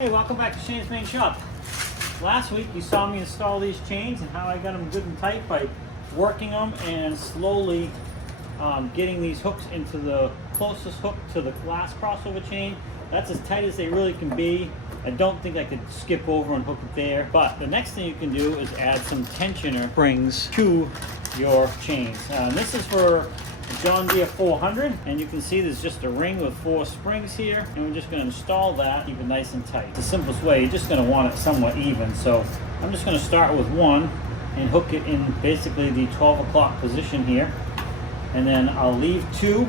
Hey, welcome back to Shane's Main Shop. Last week you saw me install these chains and how I got them good and tight by working them and slowly getting these hooks into the closest hook to the glass crossover chain. That's as tight as they really can be. I don't think I could skip over and hook it there, but the next thing you can do is add some tensioner springs to your chains. This is for John Deere 400, and you can see there's just a ring with 4 springs here, and we're just going to install that, keep it nice and tight. The simplest way, you're just going to want it somewhat even, so I'm just going to start with one and hook it in basically the 12 o'clock position here, and then I'll leave 2,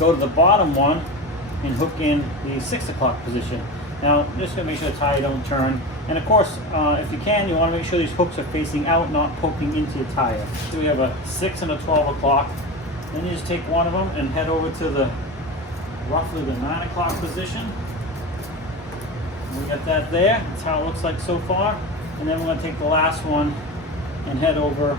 go to the bottom one and hook in the 6 o'clock position. Now just going to make sure the tire don't turn, and of course if you can, you want to make sure these hooks are facing out, not poking into your tire. So we have a 6 and a 12 o'clock. Then you just take one of them and head over to the roughly the 9 o'clock position. We got that there. That's how it looks like so far. And then we're going to take the last one and head over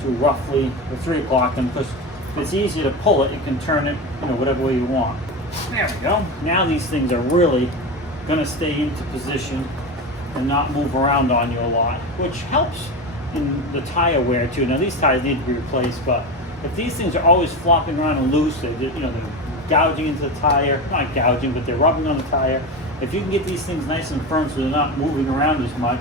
to roughly the 3 o'clock. And because if it's easier to pull it, you can turn it, whatever way you want. There we go. Now these things are really going to stay into position and not move around on you a lot, which helps in the tire wear too. Now these tires need to be replaced, but if these things are always flopping around and loose, they're gouging into the tire, not gouging, but they're rubbing on the tire. If you can get these things nice and firm so they're not moving around as much,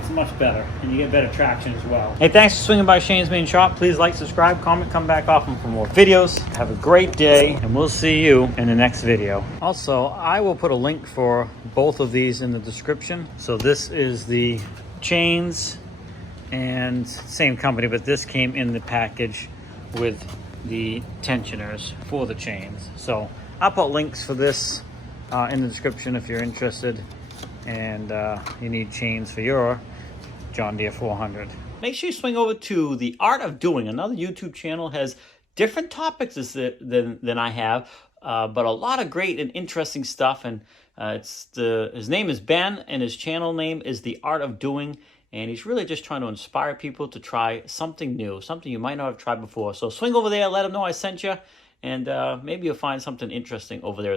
it's much better, and you get better traction as well. Hey, thanks for swinging by Shane's Main Shop. Please like, subscribe, comment, come back often for more videos. Have a great day, and we'll see you in the next video. Also, I will put a link for both of these in the description. So this is the chains, and same company, but this came in the package with the tensioners for the chains. So I'll put links for this in the description if you're interested and you need chains for your John Deere 400. Make sure you swing over to The Art of Doing. Another YouTube channel, has different topics than I have, but a lot of great and interesting stuff. And his name is Ben, and his channel name is The Art of Doing. And he's really just trying to inspire people to try something new, something you might not have tried before. So swing over there, let him know I sent you, and maybe you'll find something interesting over there.